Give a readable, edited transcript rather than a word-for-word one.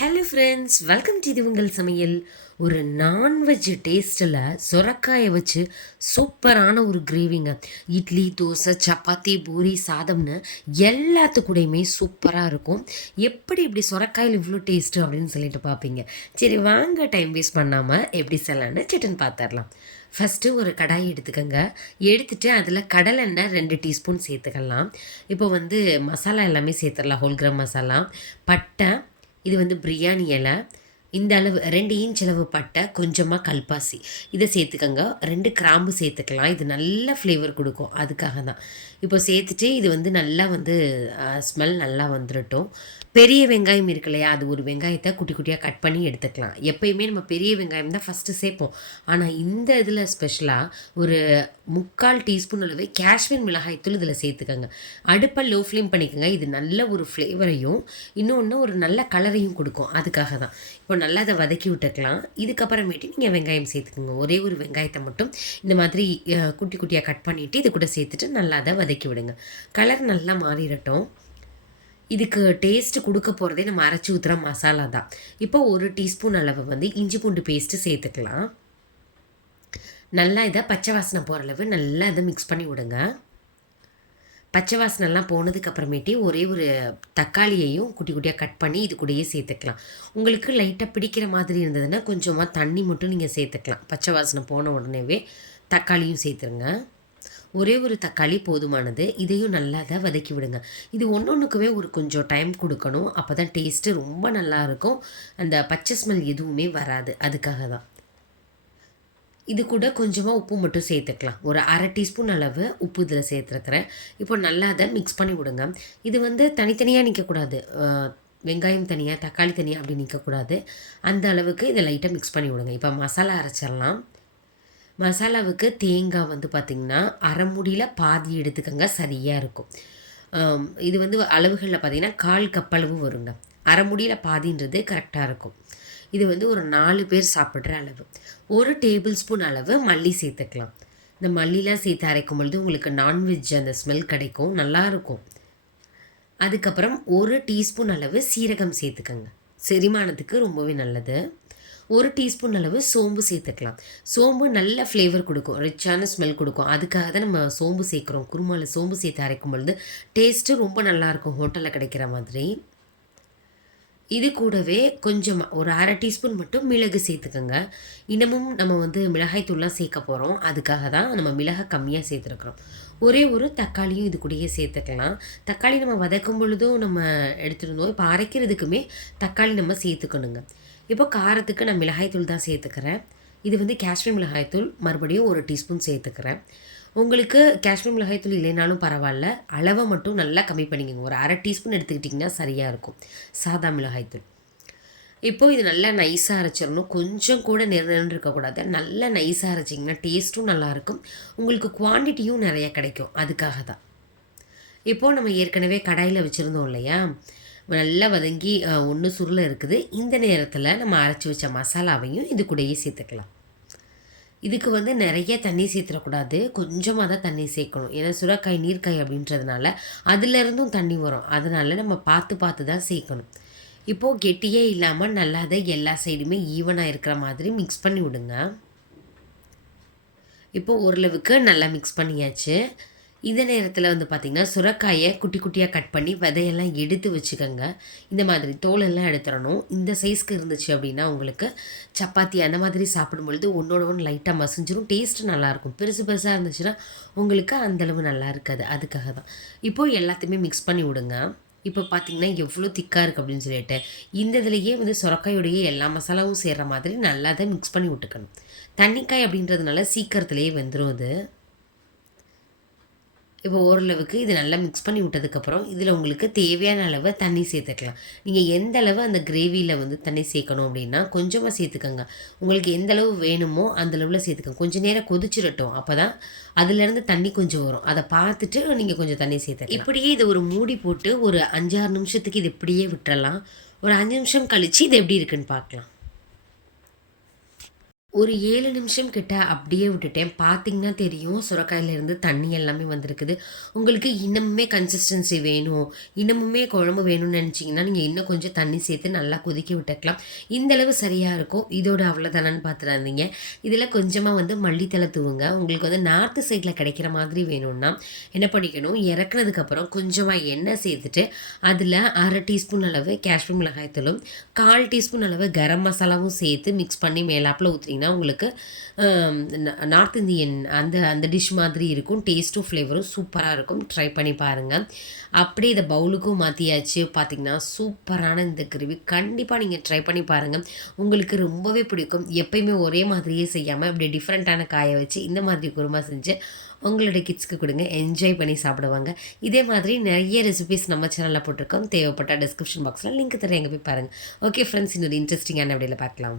Hello friends, welcome to இது உங்கள் சமையல். ஒரு நான்வெஜ் டேஸ்ட்டில் சொரக்காயை வச்சு சூப்பரான ஒரு கிரேவிங்க. இட்லி, தோசை, சப்பாத்தி, பூரி, சாதம்னு எல்லாத்துக்கூடையுமே சூப்பராக இருக்கும். எப்படி இப்படி சொரக்காயில் இவ்வளோ டேஸ்ட்டு அப்படின்னு சொல்லிட்டு பார்ப்பீங்க. சரி வாங்க, டைம் வேஸ்ட் பண்ணாமல் எப்படி செய்யலான்னு சிட்டுன்னு பார்த்துடலாம். ஃபஸ்ட்டு ஒரு கடாய் எடுத்துக்கோங்க. எடுத்துகிட்டு அதில் கடலெண்ணெய் 2 டீஸ்பூன் சேர்த்துக்கலாம். இப்போ மசாலா எல்லாமே சேர்த்துடலாம். ஹோல்கிராம் மசாலா, பட்டை, இது பிரியாணி இலை, இந்த அளவு 2 இன்ச் அளவு பட்டை, கொஞ்சமாக கல்பாசி இதை சேர்த்துக்கங்க. 2 கிராம்பு சேர்த்துக்கலாம். இது நல்ல ஃப்ளேவர் கொடுக்கும், அதுக்காக தான். இப்போ சேர்த்துட்டு இது நல்லா ஸ்மெல் நல்லா வந்துடட்டும். பெரிய வெங்காயம் இருக்கு இல்லையா, அது ஒரு வெங்காயத்தை குட்டி குட்டியாக கட் பண்ணி எடுத்துக்கலாம். எப்பயுமே நம்ம பெரிய வெங்காயம் தான் ஃபஸ்ட்டு சேர்ப்போம். ஆனால் இந்த இதில் ஸ்பெஷலாக ஒரு 3/4 டீஸ்பூன் அளவு காஷ்மீர் மிளகாய்த்தூள் இதில் சேர்த்துக்கோங்க. அடுப்பை லோ ஃப்ளேம் பண்ணிக்கோங்க. இது நல்ல ஒரு ஃப்ளேவரையும் இன்னொன்று ஒரு நல்ல கலரையும் கொடுக்கும், அதுக்காக தான். இப்போ நல்லா அதை வதக்கி விட்டுக்கலாம். இதுக்கப்புறமேட்டு நீங்கள் வெங்காயம் சேர்த்துக்கோங்க. ஒரே ஒரு வெங்காயத்தை மட்டும் இந்த மாதிரி குட்டி குட்டியாக கட் பண்ணிவிட்டு இது கூட சேர்த்துட்டு நல்லா அதை வதக்கி விடுங்க. கலர் நல்லா மாறிடட்டும். இதுக்கு டேஸ்ட்டு கொடுக்க போகிறதே நம்ம அரைச்சி ஊற்றுற மசாலா தான். இப்போ 1 டீஸ்பூன் அளவு இஞ்சி பூண்டு பேஸ்ட்டு சேர்த்துக்கலாம். நல்லா இதை பச்சை வாசனை போகிற அளவு நல்லா இதை மிக்ஸ் பண்ணி விடுங்க. பச்சை வாசனைலாம் போனதுக்கப்புறமேட்டி ஒரே ஒரு தக்காளியையும் குட்டி குட்டியாக கட் பண்ணி இது கூடயே சேர்த்துக்கலாம். உங்களுக்கு லைட்டாக பிடிக்கிற மாதிரி இருந்ததுன்னா கொஞ்சமாக தண்ணி மட்டும் நீங்கள் சேர்த்துக்கலாம். பச்சை வாசனை போன உடனேவே தக்காளியும் சேர்த்துருங்க. ஒரே ஒரு தக்காளி போதுமானது. இதையும் நல்லா தான் வதக்கி விடுங்க. இது ஒன்றுக்குமே ஒரு கொஞ்சம் டைம் கொடுக்கணும். அப்போ தான் டேஸ்ட்டு ரொம்ப நல்லாயிருக்கும். அந்த பச்சை ஸ்மெல் எதுவுமே வராது, அதுக்காக தான். இது கூட கொஞ்சமாக உப்பு மட்டும் சேர்த்துக்கலாம். ஒரு 1/2 டீஸ்பூன் அளவு உப்பு இதில் சேர்த்துருக்குறேன். இப்போ நல்லா அதை மிக்ஸ் பண்ணி விடுங்க. இது தனித்தனியாக நிற்கக்கூடாது. வெங்காயம் தனியாக, தக்காளி தனியாக அப்படி நிற்கக்கூடாது. அந்த அளவுக்கு இதை லைட்டாக மிக்ஸ் பண்ணி விடுங்க. இப்போ மசாலா அரைச்சிடலாம். மசாலாவுக்கு தேங்காய் பார்த்திங்கன்னா அரை முடியில் பாதி எடுத்துக்கோங்க, சரியாக இருக்கும். இது அளவுகளில் பார்த்திங்கன்னா 1/4 கப் அளவு வருங்க. அரை முடியில் பாதின்றது கரெக்டாக இருக்கும். இது ஒரு 4 பேர் சாப்பிட்ற அளவு. 1 டேபிள் ஸ்பூன் அளவு மல்லி சேர்த்துக்கலாம். இந்த மல்லிலாம் சேர்த்து அரைக்கும் பொழுது உங்களுக்கு நான்வெஜ் அந்த ஸ்மெல் கிடைக்கும், நல்லாயிருக்கும். அதுக்கப்புறம் 1 டீஸ்பூன் அளவு சீரகம் சேர்த்துக்கோங்க. செரிமானத்துக்கு ரொம்பவே நல்லது. 1 டீஸ்பூன் அளவு சோம்பு சேர்த்துக்கலாம். சோம்பு நல்ல ஃப்ளேவர் கொடுக்கும், ரிச்சான ஸ்மெல் கொடுக்கும். அதுக்காக தான் நம்ம சோம்பு சேர்க்குறோம். குருமாவில் சோம்பு சேர்த்து அரைக்கும் பொழுது டேஸ்ட்டு ரொம்ப நல்லாயிருக்கும், ஹோட்டலில் கிடைக்கிற மாதிரி. இது கூடவே கொஞ்சமாக ஒரு 1/2 டீஸ்பூன் மட்டும் மிளகு சேர்த்துக்கோங்க. இன்னமும் நம்ம மிளகாய்த்தூள்லாம் சேர்க்க போகிறோம், அதுக்காக தான் நம்ம மிளகாய் கம்மியாக சேர்த்துருக்குறோம். ஒரே ஒரு தக்காளியும் இது கூடயே சேர்த்துக்கலாம். தக்காளி நம்ம வதக்கும் பொழுதும் நம்ம எடுத்துருந்தோம். இப்போ அரைக்கிறதுக்குமே தக்காளி நம்ம சேர்த்துக்கணுங்க. இப்போ காரத்துக்கு நான் மிளகாய்த்தூள் தான் சேர்த்துக்கிறேன். இது காஷ்மீர் மிளகாய்த்தூள் மறுபடியும் 1 டீஸ்பூன் சேர்த்துக்கிறேன். உங்களுக்கு காஷ்மீர் மிளகாய்த்தூள் இல்லைனாலும் பரவாயில்ல, அளவை மட்டும் நல்லா கம்மி பண்ணிக்கோங்க. ஒரு 1/2 டீஸ்பூன் எடுத்துக்கிட்டிங்கன்னா சரியாக இருக்கும் சாதா மிளகாய்த்தூள். இப்போது இது நல்லா நைஸாக அரைச்சிடணும். கொஞ்சம் கூட நெருன்னு இருக்கக்கூடாது. நல்லா நைஸாக அரைச்சிங்கன்னா டேஸ்ட்டும் நல்லாயிருக்கும், உங்களுக்கு குவான்டிட்டியும் நிறைய கிடைக்கும், அதுக்காக தான். இப்போது நம்ம ஏற்கனவே கடாயில் வச்சுருந்தோம் இல்லையா, நல்லா வதங்கி ஒன்று சுருள இருக்குது. இந்த நேரத்தில் நம்ம அரைச்சி வச்ச மசாலாவையும் இது கூடயே சேர்த்துக்கலாம். இதுக்கு நிறைய தண்ணி சேர்த்துடக்கூடாது, கொஞ்சமாக தான் தண்ணி சேர்க்கணும். ஏன்னா சுரக்காய் நீர்க்காய் அப்படின்றதுனால அதுலேருந்தும் தண்ணி வரும். அதனால் நம்ம பார்த்து பார்த்து தான் சேர்க்கணும். இப்போது கெட்டியே இல்லாமல் நல்லா அதை எல்லா சைடுமே ஈவனாக இருக்கிற மாதிரி மிக்ஸ் பண்ணி விடுங்க. இப்போது ஓரளவுக்கு நல்லா மிக்ஸ் பண்ணியாச்சு. இந்த நேரத்தில் பார்த்திங்கன்னா சுரக்காயை குட்டி குட்டியாக கட் பண்ணி விதையெல்லாம் எடுத்து வச்சுக்கோங்க. இந்த மாதிரி தோலெல்லாம் எடுத்துடணும். இந்த சைஸ்க்கு இருந்துச்சு அப்படின்னா உங்களுக்கு சப்பாத்தி அந்த மாதிரி சாப்பிடும் பொழுது ஒன்றோட ஒன்று லைட்டாக மசிஞ்சிரும், டேஸ்ட்டு நல்லாயிருக்கும். பெருசு பெருசாக இருந்துச்சுன்னா உங்களுக்கு அந்தளவு நல்லா இருக்காது, அதுக்காக தான். இப்போது எல்லாத்தையுமே மிக்ஸ் பண்ணி விடுங்க. இப்போ பார்த்திங்கன்னா எவ்வளோ திக்காக இருக்குது அப்படின்னு சொல்லிட்டு இந்த இதுலேயே சுரக்காயோடைய எல்லா மசாலாவும் சேர்கிற மாதிரி நல்லா தான் மிக்ஸ் பண்ணி விட்டுக்கணும். தண்ணிக்காய் அப்படின்றதுனால சீக்கிரத்துலேயே வெந்துடும் இது. இப்போ ஓரளவுக்கு இது நல்லா மிக்ஸ் பண்ணி விட்டதுக்கப்புறம் இதில் உங்களுக்கு தேவையான அளவு தண்ணி சேர்த்துக்கலாம். நீங்கள் எந்த அளவு அந்த கிரேவியில் தண்ணி சேர்க்கணும் அப்படின்னா கொஞ்சமாக சேர்த்துக்கோங்க. உங்களுக்கு எந்த அளவு வேணுமோ அந்த அளவில் சேர்த்துக்கோங்க. கொஞ்சம் நேரம் கொதிச்சிடட்டும், அப்போ தான் அதுலேருந்து தண்ணி கொஞ்சம் வரும். அதை பார்த்துட்டு நீங்கள் கொஞ்சம் தண்ணி சேர்த்துக்கலாம். இப்படியே இதை ஒரு மூடி போட்டு ஒரு 5-6 நிமிஷத்துக்கு இது இப்படியே விட்டுறலாம். ஒரு 5 நிமிஷம் கழித்து இது எப்படி இருக்குன்னு பார்க்கலாம். ஒரு 7 நிமிஷம் கிட்ட அப்படியே விட்டுட்டேன். பார்த்தீங்கன்னா தெரியும், சுரைக்காயிலேருந்து தண்ணி எல்லாமே வந்திருக்குது. உங்களுக்கு இன்னமுமே கன்சிஸ்டன்சி வேணும், இன்னமுமே குழம்பு வேணும்னு நெனச்சீங்கன்னா, நீங்க இன்னும் கொஞ்சம் தண்ணி சேர்த்து நல்லா கொதிக்க விட்டுக்கலாம். இந்த அளவு சரியா இருக்கும். இதோட அவ்வளோதானான்னு பார்த்துறாதீங்க. இதில கொஞ்சமா வந்து மல்லித்தழை தூவுங்க. உங்களுக்கு வந்து நார்த்து சைட்ல கிடைக்கிற மாதிரி வேணும்னா, என்ன பண்ணிக்கணும், இறக்குனதுக்கப்புறம் கொஞ்சமா எண்ணெய் சேர்த்துட்டு, அதில 1/2 டீஸ்பூன் அளவு காஷ்மீர் மிளகாய் தூளும், 1/4 டீஸ்பூன் அளவு கரம் மசாலாவும் சேர்த்து மிக்ஸ் பண்ணி மேலாப்புல ஊத்துனீங்கன்னா உங்களுக்கு நார்த் இந்தியன் அந்த அந்த டிஷ் மாதிரி இருக்கும். டேஸ்ட்டும் ஃப்ளேவரும் சூப்பராக இருக்கும். ட்ரை பண்ணி பாருங்கள். அப்படியே இதை பவுலுக்கும் மாற்றியாச்சு. பார்த்தீங்கன்னா சூப்பரான இந்த கிரேவி கண்டிப்பாக நீங்கள் ட்ரை பண்ணி பாருங்கள். உங்களுக்கு ரொம்பவே பிடிக்கும். எப்பயுமே ஒரே மாதிரியே செய்யாமல் இப்படி டிஃப்ரெண்ட்டான காயை வச்சு இந்த மாதிரி குருமா செஞ்சு உங்களோட கிட்ஸ்க்கு கொடுங்க. என்ஜாய் பண்ணி சாப்பிடுவாங்க. இதே மாதிரி நிறைய ரெசிபிஸ் நம்ம சேனலில் போட்டிருக்கோம். தேவைப்பட்ட டிஸ்கிரிப்ஷன் பாக்ஸில் லிங்க் தரேன், எங்கே போய் பாருங்கள். ஓகே ஃப்ரெண்ட்ஸ், இன்னொரு இன்ட்ரெஸ்டிங்கான வீடியோவில் பார்க்கலாம்.